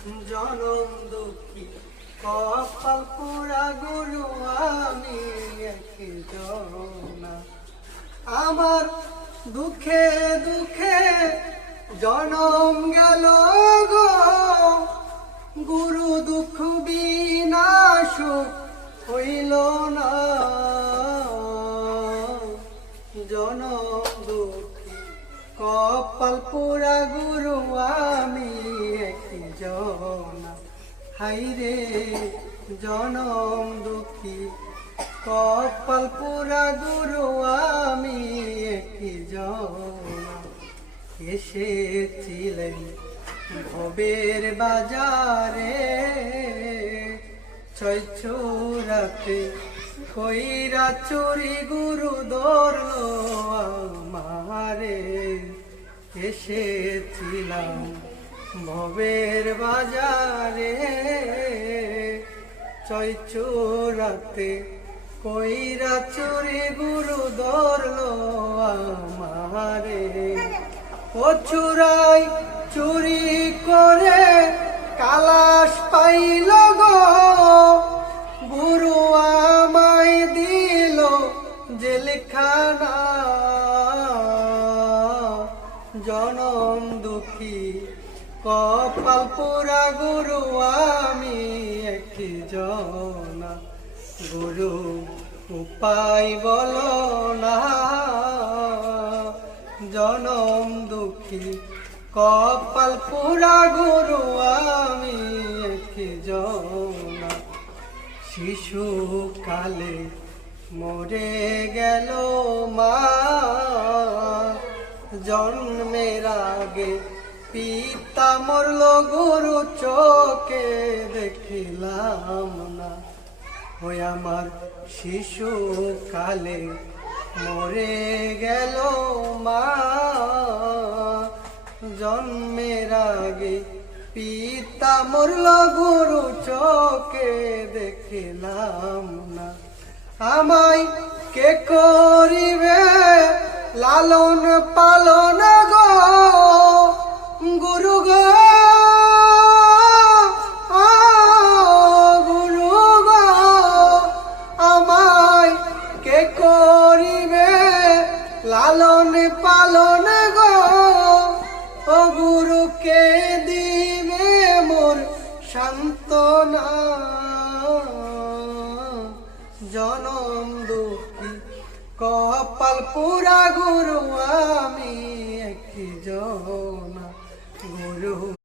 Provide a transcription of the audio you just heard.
জনম দুঃখী কপাল পুরা গুরু আমি একজন। আমার দুঃখে দুঃখে জনম গেল গো, গুরু দুঃখ বিনাশ হইল না। জনম দুঃখী কপাল পুরা গুরু আমি একজন। হাইরে জনম দুঃখী কপাল পুরা গুরু আমি একজন। এসেছিলেন ভবের বাজারে, ছয় চোরাতে কইরা চুরি গুরু ধরলো আমারে। এসেছিলাম ভবের বাজারে, ছয় চোরাতে কইরা চুরি গুরু ধরলো আমারে। ও চুরাই চুরি করে কালাশ পাইল গো, গুরু আমায় দিল জেলখানা। জনম দুঃখী কপাল পুরা গুরু আমি একজন। গুরু উপায় বলো না, জনম দুঃখী কপাল পুরা গুরু আমি একজন। শিশু কালে মরে গেল মা, জন্মের আগে পিতা মরল গুরু চোখে দেখিলাম না। ওই আমার শিশু কালে মরে গেল মা, জন্মের আগে পিতা মরল গুরু চোখে দেখিলাম না। আমায় কে করিবে লালন পালন গো, গুরু গো গুরু গো। আমায় কে করিবে লালন পালন গো, ও গুরু কে দিবে মোর সান্ত্বনা। জনম দুঃখী কপাল পুরা গুরু আমি একজন।